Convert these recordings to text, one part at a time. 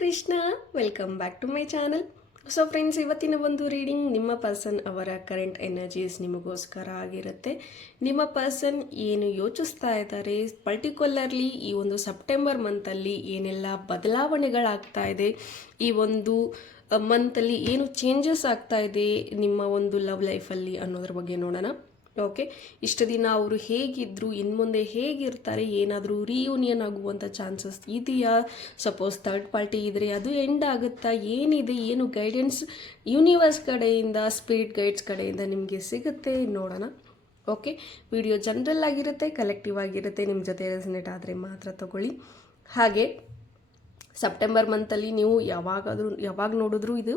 Krishna welcome back to my channel so friends ಇವತ್ತಿನ ಒಂದು reading ನಿಮ್ಮ ಪರ್ಸನ್ ಅವರ ಕರೆಂಟ್ ಎನರ್ಜೀಸ್ ನಿಮಗೋಸ್ಕರ ಆಗಿರುತ್ತೆ. ನಿಮ್ಮ ಪರ್ಸನ್ ಏನು ಯೋಚಿಸ್ತಾ ಇದ್ದಾರೆ ಪರ್ಟಿಕ್ಯುಲರ್ಲಿ ಈ ಒಂದು ಸೆಪ್ಟೆಂಬರ್ ಮಂತಲ್ಲಿ ಏನೆಲ್ಲ ಬದಲಾವಣೆಗಳಾಗ್ತಾ ಇದೆ, ಈ ಒಂದು ಮಂತಲ್ಲಿ ಏನು ಚೇಂಜಸ್ ಆಗ್ತಾ ಇದೆ ನಿಮ್ಮ ಒಂದು ಲವ್ ಲೈಫಲ್ಲಿ ಅನ್ನೋದ್ರ ಬಗ್ಗೆ ನೋಡೋಣ. ಓಕೆ? ಇಷ್ಟು ದಿನ ಅವರು ಹೇಗಿದ್ದರು ಇನ್ನು ಮುಂದೆ ಹೇಗಿರ್ತಾರೆ, ಏನಾದರೂ ರಿಯೂನಿಯನ್ ಆಗುವಂಥ ಚಾನ್ಸಸ್ ಇದೆಯಾ? ಸಪೋಸ್ ಥರ್ಡ್ ಪಾರ್ಟಿ ಇದ್ದರೆ ಅದು ಎಂಡ್ ಆಗುತ್ತಾ? ಏನಿದೆ? ಏನು ಗೈಡೆನ್ಸ್ ಯೂನಿವರ್ಸ್ ಕಡೆಯಿಂದ ಸ್ಪಿರಿಟ್ ಗೈಡ್ಸ್ ಕಡೆಯಿಂದ ನಿಮಗೆ ಸಿಗುತ್ತೆ ನೋಡೋಣ. ಓಕೆ? ವಿಡಿಯೋ ಜನರಲ್ ಆಗಿರುತ್ತೆ ಕಲೆಕ್ಟಿವ್ ಆಗಿರುತ್ತೆ. ನಿಮ್ಮ ಜೊತೆ ರೆಸನೇಟ್ ಆದರೆ ಮಾತ್ರ ತಗೊಳ್ಳಿ. ಹಾಗೆ ಸೆಪ್ಟೆಂಬರ್ ಮಂತಲ್ಲಿ ನೀವು ಯಾವಾಗಾದರೂ, ಯಾವಾಗ ನೋಡಿದ್ರೂ ಇದು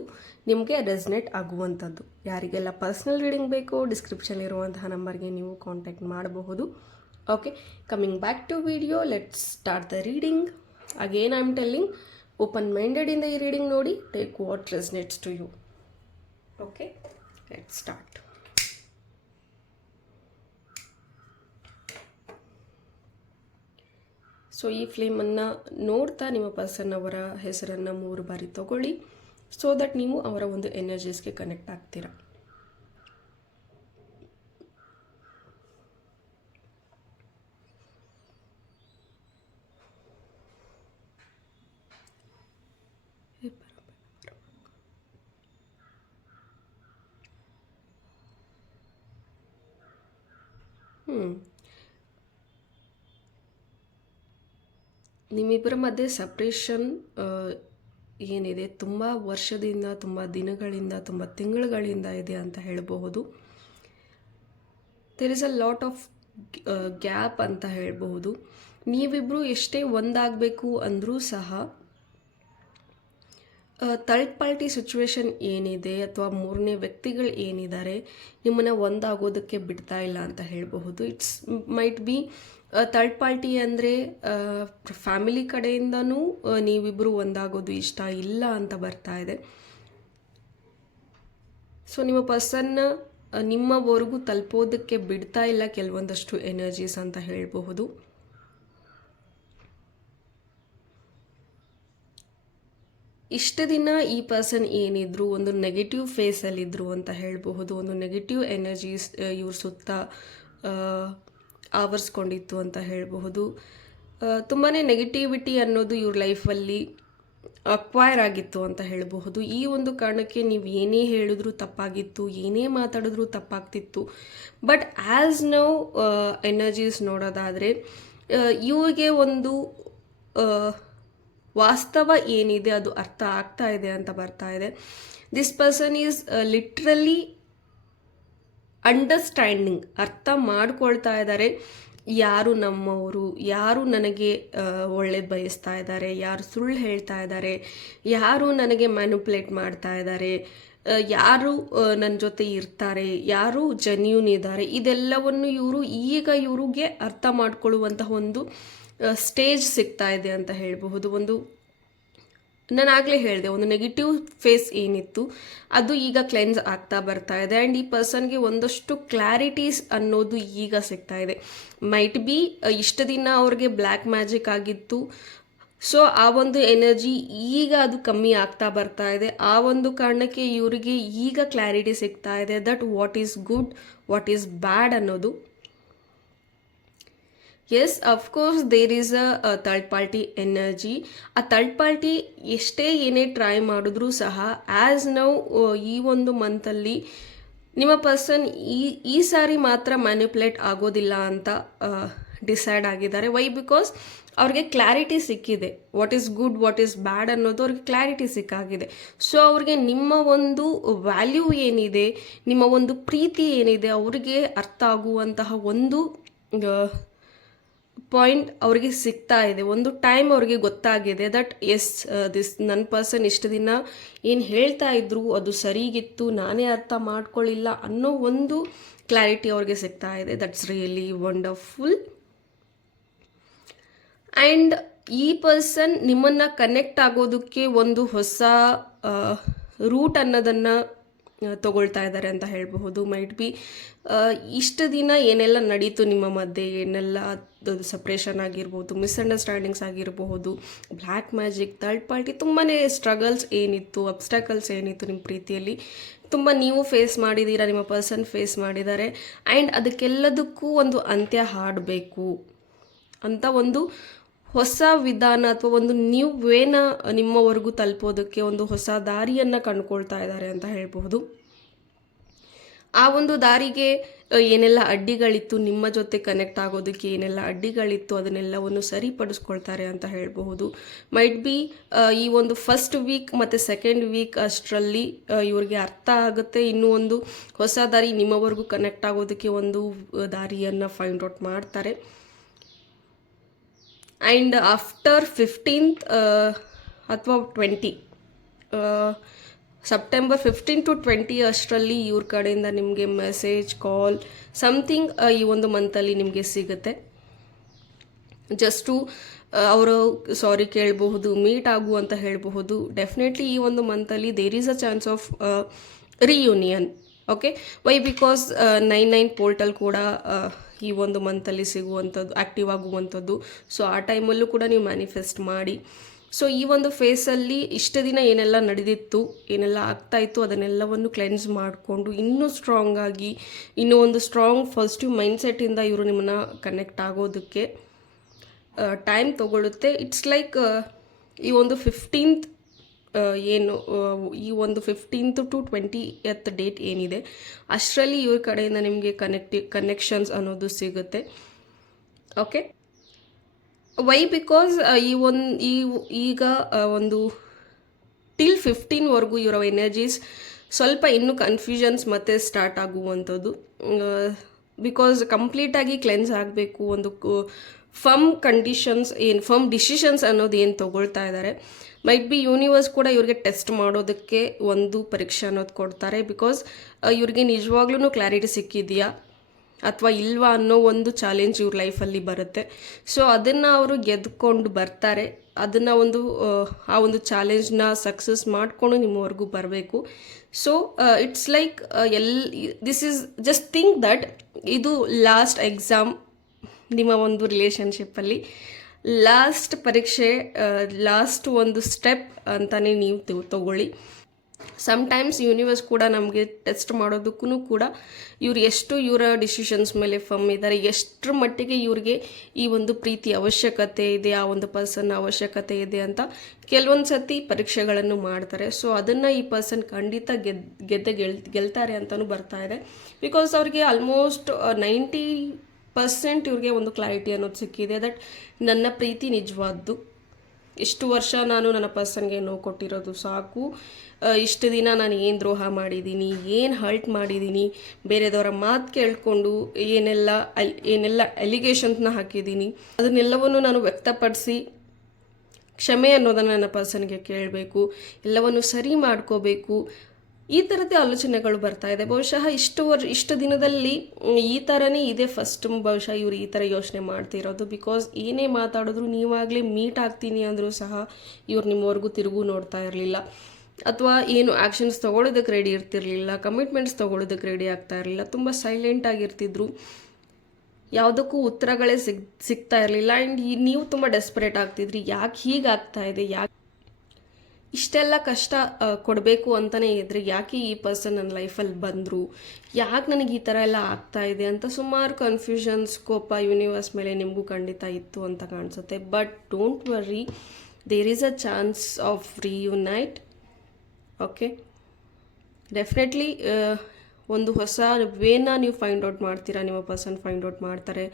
ನಿಮಗೆ ರೆಸ್ನೆಟ್ ಆಗುವಂಥದ್ದು. ಯಾರಿಗೆಲ್ಲ ಪರ್ಸ್ನಲ್ ರೀಡಿಂಗ್ ಬೇಕು ಡಿಸ್ಕ್ರಿಪ್ಷನ್ ಇರುವಂತಹ ನಂಬರ್ಗೆ ನೀವು ಕಾಂಟ್ಯಾಕ್ಟ್ ಮಾಡಬಹುದು. Okay coming back to video let's start the reading again I am telling open ಮೈಂಡೆಡಿಂದ ಈ ರೀಡಿಂಗ್ ನೋಡಿ take what resonates to you okay let's start so ಈ ಫ್ಲೇಮನ್ನು ನೋಡ್ತಾ ನಿಮ್ಮ ಪರ್ಸನ್ ಅವರ ಹೆಸರನ್ನು ಮೂರು ಬಾರಿ ತಗೊಳ್ಳಿ ಸೊ ದಟ್ ನೀವು ಅವರ ಒಂದು ಎನರ್ಜೀಸ್ಗೆ ಕನೆಕ್ಟ್ ಆಗ್ತೀರಾ. ಹ್ಞೂ ನಿಮ್ಮಿಬ್ಬರ ಮಧ್ಯೆ ಸಪ್ರೇಷನ್ ಏನಿದೆ? ತುಂಬ ವರ್ಷದಿಂದ, ತುಂಬ ದಿನಗಳಿಂದ, ತುಂಬ ತಿಂಗಳುಗಳಿಂದ ಇದೆ ಅಂತ ಹೇಳಬಹುದು. There is a lot of gap ಅಂತ ಹೇಳಬಹುದು. ನೀವಿಬ್ಬರು ಎಷ್ಟೇ ಒಂದಾಗಬೇಕು ಅಂದರೂ ಸಹ ಥರ್ಡ್ ಪಾರ್ಟಿ ಸಿಚುವೇಶನ್ ಏನಿದೆ ಅಥವಾ ಮೂರನೇ ವ್ಯಕ್ತಿಗಳು ಏನಿದ್ದಾರೆ ನಿಮ್ಮನ್ನು ಒಂದಾಗೋದಕ್ಕೆ ಬಿಡ್ತಾ ಇಲ್ಲ ಅಂತ ಹೇಳಬಹುದು. It's might be third party ಅಂದರೆ ಫ್ಯಾಮಿಲಿ ಕಡೆಯಿಂದನೂ ನೀವಿಬ್ಬರು ಒಂದಾಗೋದು ಇಷ್ಟ ಇಲ್ಲ ಅಂತ ಬರ್ತಾ ಇದೆ. ಸೊ ನಿಮ್ಮ ಪರ್ಸನ್ನ ನಿಮ್ಮವರೆಗೂ ತಲುಪೋದಕ್ಕೆ ಬಿಡ್ತಾ ಇಲ್ಲ ಕೆಲವೊಂದಷ್ಟು ಎನರ್ಜೀಸ್ ಅಂತ ಹೇಳಬಹುದು. ಇಷ್ಟು ದಿನ ಈ ಪರ್ಸನ್ ಏನಿದ್ರು, ಒಂದು ನೆಗೆಟಿವ್ ಫೇಸಲ್ಲಿದ್ದರು ಅಂತ ಹೇಳಬಹುದು. ಒಂದು ನೆಗೆಟಿವ್ ಎನರ್ಜೀಸ್ ಇವ್ರ ಸುತ್ತ ಆವರಿಸ್ಕೊಂಡಿತ್ತು ಅಂತ ಹೇಳಬಹುದು. ತುಂಬಾ ನೆಗೆಟಿವಿಟಿ ಅನ್ನೋದು ಇವ್ರ ಲೈಫಲ್ಲಿ ಅಕ್ವೈರ್ ಆಗಿತ್ತು ಅಂತ ಹೇಳಬಹುದು. ಈ ಒಂದು ಕಾರಣಕ್ಕೆ ನೀವು ಏನೇ ಹೇಳಿದ್ರು ತಪ್ಪಾಗಿತ್ತು, ಏನೇ ಮಾತಾಡಿದ್ರು ತಪ್ಪಾಗ್ತಿತ್ತು. ಬಟ್ ಆ್ಯಸ್ ನೌ ಎನರ್ಜೀಸ್ ನೋಡೋದಾದರೆ ಇವ್ರಿಗೆ ಒಂದು ವಾಸ್ತವ ಏನಿದೆ ಅದು ಅರ್ಥ ಆಗ್ತಾ ಇದೆ ಅಂತ ಬರ್ತಾ ಇದೆ. This person is literally understanding ಅರ್ಥ ಮಾಡ್ಕೊಳ್ತಾ ಇದ್ದಾರೆ. ಯಾರು ನಮ್ಮವರು, ಯಾರು ನನಗೆ ಒಳ್ಳೇದು ಬಯಸ್ತಾ ಇದ್ದಾರೆ, ಯಾರು ಸುಳ್ಳು ಹೇಳ್ತಾ ಇದ್ದಾರೆ, ಯಾರು ನನಗೆ ಮ್ಯಾನುಪ್ಲೇಟ್ ಮಾಡ್ತಾ ಇದ್ದಾರೆ ಯಾರು ನನ್ನ ಜೊತೆ ಇರ್ತಾರೆ, ಯಾರು ಜೆನ್ಯೂನ್ ಇದ್ದಾರೆ, ಇದೆಲ್ಲವನ್ನು ಇವರು, ಈಗ ಇವರಿಗೆ ಅರ್ಥ ಮಾಡಿಕೊಳ್ಳುವಂತಹ ಒಂದು ಸ್ಟೇಜ್ ಸಿಗ್ತಾ ಇದೆ ಅಂತ ಹೇಳಬಹುದು. ಒಂದು ನಾನು ಆಗಲೇ ಹೇಳಿದೆ, ಒಂದು ನೆಗೆಟಿವ್ ಫೇಸ್ ಏನಿತ್ತು, ಅದು ಈಗ ಕ್ಲೆನ್ಸ್ ಆಗ್ತಾ ಬರ್ತಾ ಇದೆ. ಆ್ಯಂಡ್ ಈ ಪರ್ಸನ್ಗೆ ಒಂದಷ್ಟು ಕ್ಲಾರಿಟೀಸ್ ಅನ್ನೋದು ಈಗ ಸಿಗ್ತಾ ಇದೆ. ಮೈಟ್ ಬಿ ಇಷ್ಟು ದಿನ ಅವ್ರಿಗೆ ಬ್ಲ್ಯಾಕ್ ಮ್ಯಾಜಿಕ್ ಆಗಿತ್ತು. ಸೊ ಆ ಒಂದು ಎನರ್ಜಿ ಈಗ ಅದು ಕಮ್ಮಿ ಆಗ್ತಾ ಬರ್ತಾ ಇದೆ. ಆ ಒಂದು ಕಾರಣಕ್ಕೆ ಇವರಿಗೆ ಈಗ ಕ್ಲಾರಿಟಿ ಸಿಗ್ತಾ ಇದೆ that what is good what is bad ಅನ್ನೋದು. Yes of course there is a third party energy ಆ ಥರ್ಡ್ ಪಾರ್ಟಿ ಎಷ್ಟೇ ಏನೇ ಟ್ರೈ ಮಾಡಿದ್ರೂ ಸಹ ಆ್ಯಸ್ ನೌ ಈ ಒಂದು ಮಂತಲ್ಲಿ ನಿಮ್ಮ ಪರ್ಸನ್ ಈ ಈ ಸಾರಿ ಮಾತ್ರ ಮ್ಯಾನ್ಯುಪ್ಯುಲೇಟ್ ಆಗೋದಿಲ್ಲ ಅಂತ ಡಿಸೈಡ್ ಆಗಿದ್ದಾರೆ. ವೈ ಬಿಕಾಸ್ ಅವ್ರಿಗೆ ಕ್ಲಾರಿಟಿ ಸಿಕ್ಕಿದೆ. What is good what is bad ಅನ್ನೋದು ಅವ್ರಿಗೆ ಕ್ಲಾರಿಟಿ ಸಿಕ್ಕಾಗಿದೆ. ಸೊ ಅವ್ರಿಗೆ ನಿಮ್ಮ ಒಂದು ವ್ಯಾಲ್ಯೂ ಏನಿದೆ, ನಿಮ್ಮ ಒಂದು ಪ್ರೀತಿ ಏನಿದೆ, ಅವರಿಗೆ ಅರ್ಥ ಆಗುವಂತಹ ಒಂದು ಪಾಯಿಂಟ್ ಅವ್ರಿಗೆ ಸಿಗ್ತಾ ಇದೆ. ಒಂದು ಟೈಮ್ ಅವ್ರಿಗೆ ಗೊತ್ತಾಗಿದೆ ದಟ್ ಎಸ್ ದಿಸ್ ನನ್ನ ಪರ್ಸನ್ ಇಷ್ಟು ದಿನ ಏನು ಹೇಳ್ತಾ ಇದ್ರು ಅದು ಸರಿಗಿತ್ತು, ನಾನೇ ಅರ್ಥ ಮಾಡ್ಕೊಳ್ಳಿಲ್ಲ ಅನ್ನೋ ಒಂದು ಕ್ಲಾರಿಟಿ ಅವ್ರಿಗೆ ಸಿಗ್ತಾ ಇದೆ. That's really wonderful. ಆ್ಯಂಡ್ ಈ ಪರ್ಸನ್ ನಿಮ್ಮನ್ನು ಕನೆಕ್ಟ್ ಆಗೋದಕ್ಕೆ ಒಂದು ಹೊಸ ರೂಟ್ ಅನ್ನೋದನ್ನು ತಗೊಳ್ತಾ ಇದ್ದಾರೆ ಅಂತ ಹೇಳಬಹುದು. ಮೈಟ್ ಬಿ ಇಷ್ಟು ದಿನ ಏನೆಲ್ಲ ನಡೀತು ನಿಮ್ಮ ಮಧ್ಯೆ? ಏನೆಲ್ಲ ಸಪ್ರೇಷನ್ ಆಗಿರ್ಬೋದು ಮಿಸ್ಅಂಡರ್ಸ್ಟ್ಯಾಂಡಿಂಗ್ಸ್ ಆಗಿರಬಹುದು? ಬ್ಲ್ಯಾಕ್ ಮ್ಯಾಜಿಕ್ ಥರ್ಡ್ ಪಾರ್ಟಿ ತುಂಬಾ ಸ್ಟ್ರಗಲ್ಸ್ ಏನಿತ್ತು ಅಬ್ಸ್ಟಾಕಲ್ಸ್ ಏನಿತ್ತು ನಿಮ್ಮ ಪ್ರೀತಿಯಲ್ಲಿ? ತುಂಬ ನೀವು ಫೇಸ್ ಮಾಡಿದ್ದೀರಾ ನಿಮ್ಮ ಪರ್ಸನ್ ಫೇಸ್ ಮಾಡಿದ್ದಾರೆ? ಆ್ಯಂಡ್ ಅದಕ್ಕೆಲ್ಲದಕ್ಕೂ ಒಂದು ಅಂತ್ಯ ಹಾಡಬೇಕು ಅಂತ ಒಂದು ಹೊಸ ವಿಧಾನ ಅಥವಾ ಒಂದು ನ್ಯೂ ವೇನ ನಿಮ್ಮವರೆಗೂ ತಲುಪೋದಕ್ಕೆ ಒಂದು ಹೊಸ ದಾರಿಯನ್ನು ಕಂಡುಕೊಳ್ತಾ ಇದ್ದಾರೆ ಅಂತ ಹೇಳಬಹುದು. ಆ ಒಂದು ದಾರಿಗೆ ಏನೆಲ್ಲ ಅಡ್ಡಿಗಳಿತ್ತು, ನಿಮ್ಮ ಜೊತೆ ಕನೆಕ್ಟ್ ಆಗೋದಕ್ಕೆ ಏನೆಲ್ಲ ಅಡ್ಡಿಗಳಿತ್ತು, ಅದನ್ನೆಲ್ಲವನ್ನು ಸರಿಪಡಿಸ್ಕೊಳ್ತಾರೆ ಅಂತ ಹೇಳಬಹುದು. ಮೈಟ್ ಬಿ ಈ ಒಂದು ಫಸ್ಟ್ ವೀಕ್ ಮತ್ತು ಸೆಕೆಂಡ್ ವೀಕ್ ಅಷ್ಟರಲ್ಲಿ ಇವರಿಗೆ ಅರ್ಥ ಆಗುತ್ತೆ. ಇನ್ನೂ ಒಂದು ಹೊಸ ದಾರಿ ನಿಮ್ಮವರೆಗೂ ಕನೆಕ್ಟ್ ಆಗೋದಕ್ಕೆ ಒಂದು ದಾರಿಯನ್ನು ಫೈಂಡ್ ಔಟ್ ಮಾಡ್ತಾರೆ. ಆ್ಯಂಡ್ ಆಫ್ಟರ್ ಫಿಫ್ಟೀನ್ತ್ ಅಥವಾ twenty September fifteen to twenty ಅಷ್ಟರಲ್ಲಿ ಇವ್ರ ಕಡೆಯಿಂದ ನಿಮಗೆ ಮೆಸೇಜ್ ಕಾಲ್ ಸಮಥಿಂಗ್ ಈ ಒಂದು ಮಂತಲ್ಲಿ ನಿಮಗೆ ಸಿಗುತ್ತೆ. ಜಸ್ಟು ಅವರು ಸಾರಿ ಕೇಳಬಹುದು ಮೀಟ್ ಆಗು ಅಂತ ಹೇಳಬಹುದು ಡೆಫಿನೆಟ್ಲಿ ಈ ಒಂದು ಮಂತಲ್ಲಿ there is a chance of reunion okay why because nine nine portal ಕೂಡ ಈ ಒಂದು ಮಂತಲ್ಲಿ ಸಿಗುವಂಥದ್ದು ಆ್ಯಕ್ಟಿವ್ ಆಗುವಂಥದ್ದು. ಸೊ ಆ ಟೈಮಲ್ಲೂ ಕೂಡ ನೀವು ಮ್ಯಾನಿಫೆಸ್ಟ್ ಮಾಡಿ. ಸೊ ಈ ಒಂದು ಫೇಸಲ್ಲಿ ಇಷ್ಟು ದಿನ ಏನೆಲ್ಲ ನಡೆದಿತ್ತು, ಏನೆಲ್ಲ ಆಗ್ತಾ ಇತ್ತು, ಅದನ್ನೆಲ್ಲವನ್ನು ಕ್ಲೆನ್ಸ್ ಮಾಡಿಕೊಂಡು ಇನ್ನೂ ಸ್ಟ್ರಾಂಗ್ ಆಗಿ, ಇನ್ನೂ ಒಂದು ಸ್ಟ್ರಾಂಗ್ ಪಾಸಿಟಿವ್ ಮೈಂಡ್ಸೆಟ್ಟಿಂದ ಇವರು ನಿಮ್ಮನ್ನ ಕನೆಕ್ಟ್ ಆಗೋದಕ್ಕೆ ಟೈಮ್ ತಗೊಳ್ಳುತ್ತೆ ಇಟ್ಸ್ ಲೈಕ್ ಈ ಒಂದು ಫಿಫ್ಟೀನ್ತ್ ಏನು ಈ ಒಂದು fifteenth to twentieth date ಏನಿದೆ, ಅಷ್ಟರಲ್ಲಿ ಇವ್ರ ಕಡೆಯಿಂದ ನಿಮಗೆ ಕನೆಕ್ಟಿ ಕನೆಕ್ಷನ್ಸ್ ಅನ್ನೋದು ಸಿಗುತ್ತೆ. ಓಕೆ ವೈ ಬಿಕಾಸ್ ಈ ಒಂದು, ಈ, ಈಗ ಒಂದು ಟಿಲ್ ಫಿಫ್ಟೀನ್ವರೆಗೂ ಇವರ ಎನರ್ಜೀಸ್ ಸ್ವಲ್ಪ ಇನ್ನೂ ಕನ್ಫ್ಯೂಷನ್ಸ್ ಮತ್ತೆ ಸ್ಟಾರ್ಟ್ ಆಗುವಂಥದ್ದು. ಬಿಕಾಸ್ ಕಂಪ್ಲೀಟಾಗಿ ಕ್ಲೆನ್ಸ್ ಆಗಬೇಕು, ಒಂದು ಫಮ್ ಕಂಡೀಷನ್ಸ್ ಏನು ಫಮ್ ಡಿಸಿಷನ್ಸ್ ಅನ್ನೋದು ಏನು ತೊಗೊಳ್ತಾ ಇದ್ದಾರೆ ಮೈಟ್ ಬಿ ಯೂನಿವರ್ಸ್ ಕೂಡ ಇವ್ರಿಗೆ ಟೆಸ್ಟ್ ಮಾಡೋದಕ್ಕೆ ಒಂದು ಪರೀಕ್ಷೆ ಅನ್ನೋದು ಕೊಡ್ತಾರೆ ಬಿಕಾಸ್ ಇವ್ರಿಗೆ ನಿಜವಾಗ್ಲೂ ಕ್ಲಾರಿಟಿ ಸಿಕ್ಕಿದೆಯಾ? ಅಥವಾ ಇಲ್ವಾ ಅನ್ನೋ ಒಂದು ಚಾಲೆಂಜ್ ಇವ್ರ ಲೈಫಲ್ಲಿ ಬರುತ್ತೆ. ಸೊ ಅದನ್ನು ಅವರು ಗೆದ್ಕೊಂಡು ಬರ್ತಾರೆ. ಅದನ್ನು ಒಂದು ಆ, ಒಂದು ಚಾಲೆಂಜ್ನ ಸಕ್ಸಸ್ ಮಾಡಿಕೊಂಡು ನಿಮ್ಮವರೆಗೂ ಬರಬೇಕು. So it's like all this is just think that ಇದು ಲಾಸ್ಟ್ ಎಕ್ಸಾಮ್ ನಿಮ್ಮ ಒಂದು ರಿಲೇಷನ್ಶಿಪ್ಪಲ್ಲಿ ಲಾಸ್ಟ್ ಪರೀಕ್ಷೆ ಲಾಸ್ಟ್ ಒಂದು ಸ್ಟೆಪ್ ಅಂತಲೇ ನೀವು ತಗೊಳ್ಳಿ. ಸಮ್ಟೈಮ್ಸ್ ಯೂನಿವರ್ಸ್ ಕೂಡ ನಮಗೆ ಟೆಸ್ಟ್ ಮಾಡೋದಕ್ಕೂ ಕೂಡ ಇವ್ರು ಎಷ್ಟು ಇವರ ಡಿಸಿಷನ್ಸ್ ಮೇಲೆ ಫಮ್ ಇದ್ದಾರೆ. ಎಷ್ಟರ ಮಟ್ಟಿಗೆ ಇವ್ರಿಗೆ ಈ ಒಂದು ಪ್ರೀತಿ ಅವಶ್ಯಕತೆ ಇದೆ, ಆ ಒಂದು ಪರ್ಸನ್ ಅವಶ್ಯಕತೆ ಇದೆ ಅಂತ ಕೆಲವೊಂದು ಸತಿ ಪರೀಕ್ಷೆಗಳನ್ನು ಮಾಡ್ತಾರೆ. ಸೊ ಅದನ್ನು ಈ ಪರ್ಸನ್ ಖಂಡಿತ ಗೆದ್ದ ಗೆದ್ದೆ ಗೆಲ್ ಗೆಲ್ತಾರೆ ಅಂತಲೂ ಬರ್ತಾ ಇದೆ. ಬಿಕಾಸ್ ಅವ್ರಿಗೆ ಆಲ್ಮೋಸ್ಟ್ ನೈಂಟಿ ಪರ್ಸೆಂಟ್ ಇವ್ರಿಗೆ ಒಂದು ಕ್ಲಾರಿಟಿ ಅನ್ನೋದು ಸಿಕ್ಕಿದೆ ದಟ್ ನನ್ನ ಪ್ರೀತಿ ನಿಜವಾದ್ದು. ಇಷ್ಟು ವರ್ಷ ನಾನು ನನ್ನ ಪರ್ಸನ್ಗೆ ನೋವು ಕೊಟ್ಟಿರೋದು ಸಾಕು. ಇಷ್ಟು ದಿನ ನಾನು ಏನು ದ್ರೋಹ ಮಾಡಿದ್ದೀನಿ, ಏನು ಹರ್ಟ್ ಮಾಡಿದ್ದೀನಿ, ಬೇರೆದವರ ಮಾತು ಕೇಳಿಕೊಂಡು ಏನೆಲ್ಲ ಅಲ್, ಏನೆಲ್ಲ ಅಲಿಗೇಷನ್ಸ್ನ ಹಾಕಿದ್ದೀನಿ, ಅದನ್ನೆಲ್ಲವನ್ನು ನಾನು ವ್ಯಕ್ತಪಡಿಸಿ ಕ್ಷಮೆ ಅನ್ನೋದನ್ನು ನನ್ನ ಪರ್ಸನ್ಗೆ ಕೇಳಬೇಕು, ಎಲ್ಲವನ್ನು ಸರಿ ಮಾಡ್ಕೋಬೇಕು ಈ ಥರದ್ದೇ ಆಲೋಚನೆಗಳು ಬರ್ತಾ ಇದೆ. ಬಹುಶಃ ಇಷ್ಟು ವರ್, ಇಷ್ಟು ದಿನದಲ್ಲಿ ಈ ಥರನೇ ಇದೆ ಫಸ್ಟ್ ಬಹುಶಃ ಇವರು ಈ ಥರ ಯೋಚನೆ ಮಾಡ್ತಿರೋದು ಬಿಕಾಸ್ ಏನೇ ಮಾತಾಡಿದ್ರು ನೀವಾಗಲೇ ಮೀಟ್ ಆಗ್ತೀನಿ ಅಂದರೂ ಸಹ ಇವ್ರು ನಿಮ್ಮವರೆಗೂ ತಿರುಗು ನೋಡ್ತಾ ಇರಲಿಲ್ಲ. ಅಥವಾ ಏನು ಆ್ಯಕ್ಷನ್ಸ್ ತೊಗೊಳೋದಕ್ಕೆ ರೆಡಿ ಇರ್ತಿರ್ಲಿಲ್ಲ ಕಮಿಟ್ಮೆಂಟ್ಸ್ ತೊಗೊಳೋದಕ್ಕೆ ರೆಡಿ ಆಗ್ತಾ ಇರಲಿಲ್ಲ, ತುಂಬ ಸೈಲೆಂಟ್ ಆಗಿರ್ತಿದ್ರು. ಯಾವುದಕ್ಕೂ ಉತ್ತರಗಳೇ ಸಿಗ್, ಸಿಗ್ತಾ ಇರಲಿಲ್ಲ. ಆ್ಯಂಡ್ ನೀವು ತುಂಬ ಡೆಸ್ಪರೇಟ್ ಆಗ್ತಿದ್ರಿ. ಯಾಕೆ ಹೀಗಾಗ್ತಾ ಇದೆ? ಯಾಕೆ ಇಷ್ಟೆಲ್ಲ ಕಷ್ಟ ಕೊಡಬೇಕು ಅಂತಲೇ ಇದ್ದರೆ ಯಾಕೆ ಈ ಪರ್ಸನ್ ನನ್ನ ಲೈಫಲ್ಲಿ ಬಂದರು? ಯಾಕೆ ನನಗೆ ಈ ಥರ ಎಲ್ಲ ಆಗ್ತಾ ಇದೆ ಅಂತ ಸುಮಾರು ಕನ್ಫ್ಯೂಷನ್ಸ್ ಕೋಪ ಯೂನಿವರ್ಸ್ ಮೇಲೆ ನಿಮಗೂ ಖಂಡಿತ ಇತ್ತು ಅಂತ ಕಾಣಿಸುತ್ತೆ. But don't worry there is a chance of reunite okay definitely ಒಂದು ಹೊಸ ವೇನ ನೀವು ಫೈಂಡ್ ಔಟ್ ಮಾಡ್ತೀರಾ, ನಿಮ್ಮ ಪರ್ಸನ್ ಫೈಂಡ್ ಔಟ್ ಮಾಡ್ತಾರೆ.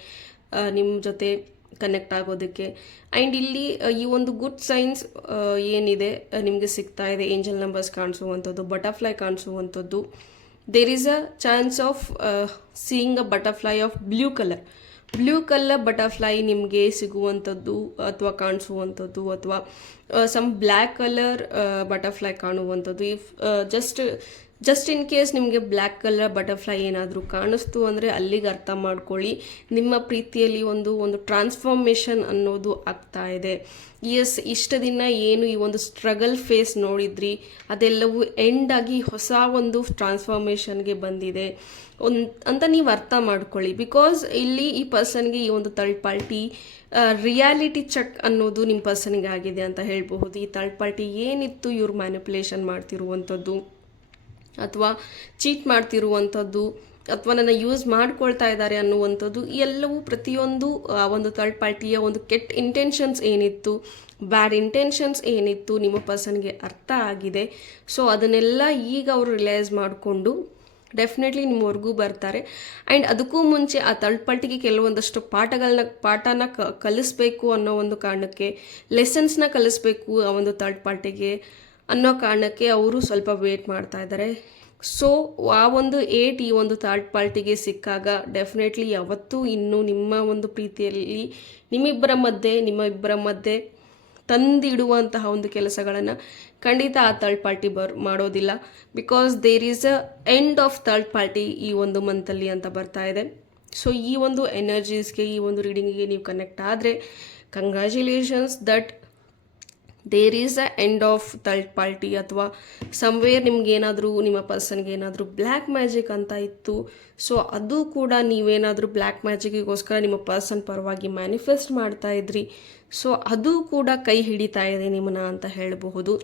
ನಿಮ್ಮ ಜೊತೆ ಕನೆಕ್ಟ್ ಆಗೋದಕ್ಕೆ. ಆ್ಯಂಡ್ ಇಲ್ಲಿ ಈ ಒಂದು ಗುಡ್ ಸೈನ್ಸ್ ಏನಿದೆ ನಿಮಗೆ ಸಿಗ್ತಾ ಇದೆ. ಏಂಜಲ್ ನಂಬರ್ಸ್ ಕಾಣಿಸುವಂಥದ್ದು butterfly ಕಾಣಿಸುವಂಥದ್ದು. There is a chance of seeing a butterfly of blue colour blue colour butterfly ನಿಮಗೆ ಸಿಗುವಂಥದ್ದು, ಅಥವಾ ಕಾಣಿಸುವಂಥದ್ದು, ಅಥವಾ some black colour butterfly ಕಾಣುವಂಥದ್ದು. If just just in case ನಿಮಗೆ ಬ್ಲ್ಯಾಕ್ ಕಲರ್ ಬಟರ್ಫ್ಲೈ ಏನಾದರೂ ಕಾಣಿಸ್ತು ಅಂದರೆ ಅಲ್ಲಿಗೆ ಅರ್ಥ ಮಾಡ್ಕೊಳ್ಳಿ. ನಿಮ್ಮ ಪ್ರೀತಿಯಲ್ಲಿ ಒಂದು ಒಂದು ಟ್ರಾನ್ಸ್ಫಾರ್ಮೇಷನ್ ಅನ್ನೋದು ಆಗ್ತಾ ಇದೆ. ಎಸ್ ಇಷ್ಟ ದಿನ ಏನು ಈ ಒಂದು ಸ್ಟ್ರಗಲ್ ಫೇಸ್ ನೋಡಿದ್ರಿ. ಅದೆಲ್ಲವೂ ಎಂಡ್ ಆಗಿ ಹೊಸ ಒಂದು ಟ್ರಾನ್ಸ್ಫಾರ್ಮೇಷನ್ಗೆ ಬಂದಿದೆ. ಒಂದು ಅಂತ ನೀವು ಅರ್ಥ ಮಾಡ್ಕೊಳ್ಳಿ. ಬಿಕಾಸ್ ಇಲ್ಲಿ ಈ ಪರ್ಸನ್ಗೆ ಈ ಒಂದು ತರ್ಡ್ ಪಾರ್ಟಿ ರಿಯಾಲಿಟಿ ಚೆಕ್ ಅನ್ನೋದು ನಿಮ್ಮ ಪರ್ಸನ್ಗೆ ಆಗಿದೆ ಅಂತ ಹೇಳಬಹುದು. ಈ ತರ್ಡ್ ಪಾರ್ಟಿ ಏನಿತ್ತು ಇವ್ರು ಮ್ಯಾನಿಪುಲೇಷನ್ ಮಾಡ್ತಿರುವಂಥದ್ದು? ಅಥವಾ ಚೀಟ್ ಮಾಡ್ತಿರುವಂಥದ್ದು, ಅಥವಾ ನನ್ನ ಯೂಸ್ ಮಾಡ್ಕೊಳ್ತಾ ಇದ್ದಾರೆ ಅನ್ನುವಂಥದ್ದು ಎಲ್ಲವೂ ಪ್ರತಿಯೊಂದು ಒಂದು ಥರ್ಡ್ ಪಾರ್ಟಿಯ ಒಂದು ಕೆಟ್ಟ ಇಂಟೆನ್ಷನ್ಸ್ ಏನಿತ್ತು ಬ್ಯಾಡ್ ಇಂಟೆನ್ಷನ್ಸ್ ಏನಿತ್ತು ನಿಮ್ಮ ಪರ್ಸನ್ಗೆ ಅರ್ಥ ಆಗಿದೆ. ಸೊ ಅದನ್ನೆಲ್ಲ ಈಗ ಅವರು ರಿಲೈಸ್ ಮಾಡಿಕೊಂಡು ಡೆಫಿನೆಟ್ಲಿ ನಿಮ್ಮವರೆಗೂ ಬರ್ತಾರೆ. ಆ್ಯಂಡ್ ಅದಕ್ಕೂ ಮುಂಚೆ ಆ ಥರ್ಡ್ ಪಾರ್ಟಿಗೆ ಕೆಲವೊಂದಷ್ಟು ಪಾಠಗಳನ್ನ ಪಾಠನ ಕಲಿಸ್ಬೇಕು ಅನ್ನೋ ಒಂದು ಕಾರಣಕ್ಕೆ ಲೆಸನ್ಸ್ನ ಕಲಿಸ್ಬೇಕು ಆ ಒಂದು ಥರ್ಡ್ ಪಾರ್ಟಿಗೆ ಅನ್ನೋ ಕಾರಣಕ್ಕೆ ಅವರು ಸ್ವಲ್ಪ ವೇಟ್ ಮಾಡ್ತಾ ಇದ್ದಾರೆ. ಸೊ ಆ ಒಂದು ಏಟ್ ಈ ಒಂದು ಥರ್ಡ್ ಪಾರ್ಟಿಗೆ ಸಿಕ್ಕಾಗ ಡೆಫಿನೆಟ್ಲಿ ಯಾವತ್ತೂ ಇನ್ನೂ ನಿಮ್ಮ ಒಂದು ಪ್ರೀತಿಯಲ್ಲಿ ನಿಮ್ಮಿಬ್ಬರ ಮಧ್ಯೆ ನಿಮ್ಮ ಇಬ್ಬರ ಮಧ್ಯೆ ತಂದಿಡುವಂತಹ ಒಂದು ಕೆಲಸಗಳನ್ನು ಖಂಡಿತ ಆ ಥರ್ಡ್ ಪಾರ್ಟಿ ಬರ್, ಮಾಡೋದಿಲ್ಲ. Because there is a end of third party ಈ ಒಂದು ಮಂತಲ್ಲಿ ಅಂತ ಬರ್ತಾ ಇದೆ. ಸೊ ಈ ಒಂದು ಎನರ್ಜೀಸ್ಗೆ ಈ ಒಂದು ರೀಡಿಂಗಿಗೆ ನೀವು ಕನೆಕ್ಟ್ ಆದರೆ congratulations that there is a end of third party ಅಥವಾ ಸಮ್ವೇರ್ ನಿಮ್ಗೇನಾದರೂ, ನಿಮ್ಮ ಪರ್ಸನ್ಗೆ ಏನಾದರೂ ಬ್ಲ್ಯಾಕ್ ಮ್ಯಾಜಿಕ್ ಅಂತ ಇತ್ತು. ಸೊ ಅದು ಕೂಡ ನೀವೇನಾದರೂ ಬ್ಲ್ಯಾಕ್ ಮ್ಯಾಜಿಕ್ಗೋಸ್ಕರ ನಿಮ್ಮ ಪರ್ಸನ್ ಪರವಾಗಿ ಮ್ಯಾನಿಫೆಸ್ಟ್ ಮಾಡ್ತಾ ಇದ್ರಿ. ಸೊ ಅದು ಕೂಡ ಕೈ ಹಿಡಿತಾ ಇದೆ ನಿಮ್ಮನ್ನ ಅಂತ ಹೇಳಬಹುದು.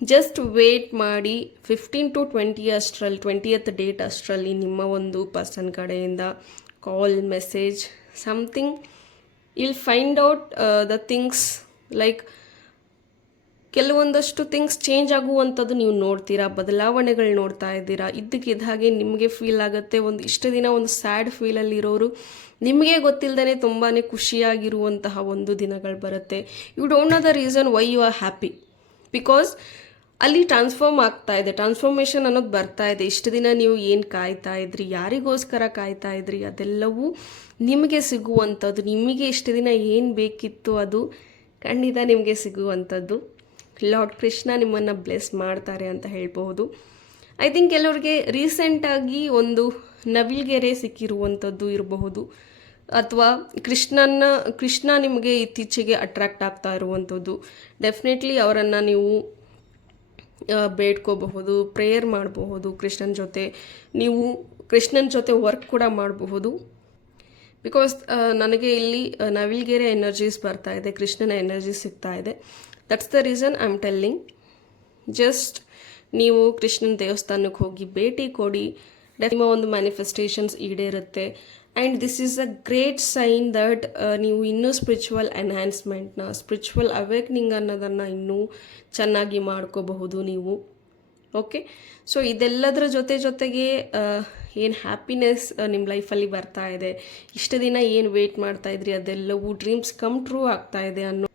ಜಸ್ಟ್ ವೇಟ್ ಮಾಡಿ ಫಿಫ್ಟೀನ್ ಟು ಟ್ವೆಂಟಿ ಅಷ್ಟರಲ್ಲಿ ಟ್ವೆಂಟಿಯತ್ ಡೇಟ್ ಅಷ್ಟರಲ್ಲಿ ನಿಮ್ಮ ಒಂದು ಪರ್ಸನ್ ಕಡೆಯಿಂದ call message something I'll find out the things like ಕೆಲವೊಂದಷ್ಟು ಥಿಂಗ್ಸ್ ಚೇಂಜ್ ಆಗುವಂಥದ್ದು ನೀವು ನೋಡ್ತೀರಾ, ಬದಲಾವಣೆಗಳು ನೋಡ್ತಾ ಇದ್ದೀರಾ. ಇದ್ದಕ್ಕಿದ್ದ ಹಾಗೆ ನಿಮಗೆ ಫೀಲ್ ಆಗುತ್ತೆ. ಒಂದು ಇಷ್ಟು ದಿನ ಒಂದು ಸ್ಯಾಡ್ ಫೀಲಲ್ಲಿರೋರು ನಿಮಗೆ ಗೊತ್ತಿಲ್ಲದೇ ತುಂಬಾ ಖುಷಿಯಾಗಿರುವಂತಹ ಒಂದು ದಿನಗಳು ಬರುತ್ತೆ. You don't know the reason why you are happy because ಅಲ್ಲಿ ಟ್ರಾನ್ಸ್ಫಾರ್ಮ್ ಆಗ್ತಾ ಇದೆ. ಟ್ರಾನ್ಸ್ಫಾರ್ಮೇಷನ್ ಅನ್ನೋದು ಬರ್ತಾ ಇದೆ. ಇಷ್ಟು ದಿನ ನೀವು ಏನು ಕಾಯ್ತಾ ಇದ್ರಿ, ಯಾರಿಗೋಸ್ಕರ ಕಾಯ್ತಾ ಇದ್ರಿ, ಅದೆಲ್ಲವೂ ನಿಮಗೆ ಸಿಗುವಂಥದ್ದು. ನಿಮಗೆ ಇಷ್ಟು ದಿನ ಏನು ಬೇಕಿತ್ತು ಅದು ಖಂಡಿತ ನಿಮಗೆ ಸಿಗುವಂಥದ್ದು. ಲಾರ್ಡ್ ಕೃಷ್ಣ ನಿಮ್ಮನ್ನು ಬ್ಲೆಸ್ ಮಾಡ್ತಾರೆ ಅಂತ ಹೇಳ್ಬೋದು ಐ ಥಿಂಕ್ ಕೆಲವ್ರಿಗೆ ರೀಸೆಂಟಾಗಿ ಒಂದು ನವಿಲ್ಗೆರೆ ಸಿಕ್ಕಿರುವಂಥದ್ದು ಇರಬಹುದು. ಅಥವಾ ಕೃಷ್ಣನ ಕೃಷ್ಣ ನಿಮಗೆ ಇತ್ತೀಚೆಗೆ ಅಟ್ರಾಕ್ಟ್ ಆಗ್ತಾ ಇರುವಂಥದ್ದು. ಡೆಫಿನೆಟ್ಲಿ ಅವರನ್ನು ನೀವು ಬೇಡ್ಕೋಬಹುದು ಪ್ರೇಯರ್ ಮಾಡಬಹುದು ಕೃಷ್ಣನ ಜೊತೆ. ನೀವು ಕೃಷ್ಣನ ಜೊತೆ ವರ್ಕ್ ಕೂಡ ಮಾಡಬಹುದು. ಬಿಕಾಸ್ ನನಗೆ ಇಲ್ಲಿ ನವಿಲ್ಗೆರೆ ಎನರ್ಜೀಸ್ ಬರ್ತಾ ಇದೆ, ಕೃಷ್ಣನ ಎನರ್ಜಿ ಸಿಗ್ತಾ ಇದೆ. That's the reason I am telling just ನೀವು ಕೃಷ್ಣನ ದೇವಸ್ಥಾನಕ್ಕೆ ಹೋಗಿ ಭೇಟಿ ಕೊಡಿ. ನಿಮ್ಮ ಒಂದು manifestations ಈಡೇರುತ್ತೆ. And this is a great sign that ನೀವು ಇನ್ನೂ ಸ್ಪಿರಿಚುವಲ್ ಎನ್ಹ್ಯಾನ್ಸ್ಮೆಂಟ್ನ ಸ್ಪಿರಿಚುವಲ್ ಅವೇಕ್ನಿಂಗ್ ಅನ್ನೋದನ್ನು ಇನ್ನೂ ಚೆನ್ನಾಗಿ ಮಾಡ್ಕೋಬಹುದು ನೀವು. ಓಕೆ ಸೊ ಇದೆಲ್ಲದರ ಜೊತೆ ಜೊತೆಗೆ ಏನು ಹ್ಯಾಪಿನೆಸ್ ನಿಮ್ಮ ಲೈಫಲ್ಲಿ ಬರ್ತಾ ಇದೆ? ಇಷ್ಟು ದಿನ ಏನು ವೇಟ್ ಮಾಡ್ತಾ ಇದ್ರಿ? ಅದೆಲ್ಲವೂ ಡ್ರೀಮ್ಸ್ ಕಮ್ ಟ್ರೂ ಆಗ್ತಾ ಇದೆ ಅನ್ನೋ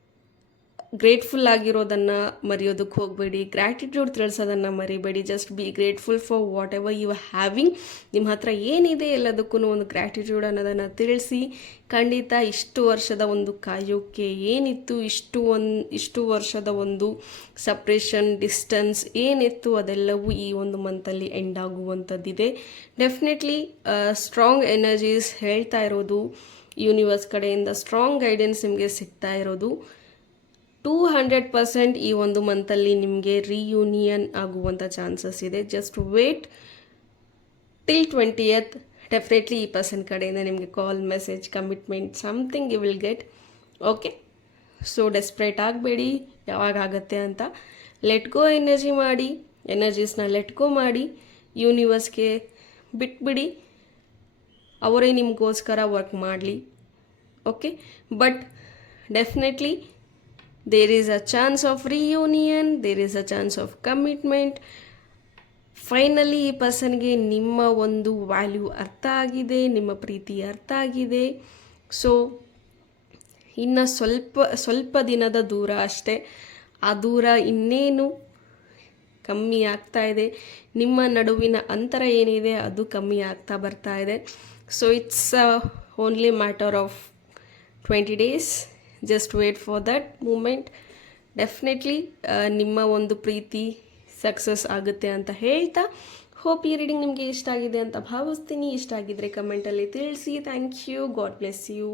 ಗ್ರೇಟ್ಫುಲ್ ಆಗಿರೋದನ್ನು ಮರೆಯೋದಕ್ಕೆ ಹೋಗಬೇಡಿ. ಗ್ರ್ಯಾಟಿಟ್ಯೂಡ್ ತಿಳಿಸೋದನ್ನು ಮರಿಬೇಡಿ. Just be grateful for whatever you having ನಿಮ್ಮ ಹತ್ರ ಏನಿದೆ ಎಲ್ಲದಕ್ಕೂ ಒಂದು ಗ್ರ್ಯಾಟಿಟ್ಯೂಡ್ ಅನ್ನೋದನ್ನು ತಿಳಿಸಿ. ಖಂಡಿತ ಇಷ್ಟು ವರ್ಷದ ಒಂದು ಕಾಯೋಕ್ಕೆ ಏನಿತ್ತು ಇಷ್ಟು ಒಂದು ಇಷ್ಟು ವರ್ಷದ ಒಂದು ಸಪ್ರೇಷನ್ ಡಿಸ್ಟನ್ಸ್ ಏನಿತ್ತು ಅದೆಲ್ಲವೂ ಈ ಒಂದು ಮಂತಲ್ಲಿ ಎಂಡ್ ಆಗುವಂಥದ್ದಿದೆ. ಡೆಫಿನೆಟ್ಲಿ ಸ್ಟ್ರಾಂಗ್ ಎನರ್ಜೀಸ್ ಹೇಳ್ತಾ ಇರೋದು. ಯೂನಿವರ್ಸ್ ಕಡೆಯಿಂದ ಸ್ಟ್ರಾಂಗ್ ಗೈಡೆನ್ಸ್ ನಿಮಗೆ ಸಿಗ್ತಾ ಇರೋದು. ಟೂ ಹಂಡ್ರೆಡ್ ಪರ್ಸೆಂಟ್ ಈ ಒಂದು ಮಂತಲ್ಲಿ ನಿಮಗೆ ರಿಯೂನಿಯನ್ ಆಗುವಂಥ ಚಾನ್ಸಸ್ ಇದೆ. Just wait till twentieth definitely ಈ ಪರ್ಸನ್ ಕಡೆಯಿಂದ ನಿಮಗೆ call message commitment something you will get okay so desperate ಆಗಬೇಡಿ. ಯಾವಾಗ ಆಗುತ್ತೆ ಅಂತ ಲೆಟ್ ಗೋ ಎನರ್ಜಿ ಮಾಡಿ ಎನರ್ಜೀಸ್ನ ಲೆಟ್ ಗೋ ಮಾಡಿ ಯೂನಿವರ್ಸ್ಗೆ ಬಿಟ್ಬಿಡಿ. ಅವರೇ ನಿಮಗೋಸ್ಕರ ವರ್ಕ್ ಮಾಡಲಿ. Okay but definitely there is a chance of reunion there is a chance of commitment finally ಈ ಪರ್ಸನ್ಗೆ ನಿಮ್ಮ ಒಂದು ವ್ಯಾಲ್ಯೂ ಅರ್ಥ ಆಗಿದೆ, ನಿಮ್ಮ ಪ್ರೀತಿ ಅರ್ಥ ಆಗಿದೆ. ಸೊ ಇನ್ನು ಸ್ವಲ್ಪ ಸ್ವಲ್ಪ ದಿನದ ದೂರ ಅಷ್ಟೇ. ಆ ದೂರ ಇನ್ನೇನು ಕಮ್ಮಿ ಆಗ್ತಾ ಇದೆ. ನಿಮ್ಮ ನಡುವಿನ ಅಂತರ ಏನಿದೆ, ಅದು ಕಮ್ಮಿ ಆಗ್ತಾ ಬರ್ತಾ ಇದೆ. So it's only matter of twenty days just wait for that moment definitely ನಿಮ್ಮ ಒಂದು ಪ್ರೀತಿ ಸಕ್ಸಸ್ ಆಗುತ್ತೆ ಅಂತ ಹೇಳ್ತಾ. ಹೋಪ್ ಈ ರೀಡಿಂಗ್ ನಿಮಗೆ ಇಷ್ಟ ಆಗಿದೆ ಅಂತ ಭಾವಿಸ್ತೀನಿ. ಇಷ್ಟ ಆಗಿದ್ರೆ ಕಮೆಂಟಲ್ಲಿ ತಿಳಿಸಿ. Thank you God bless you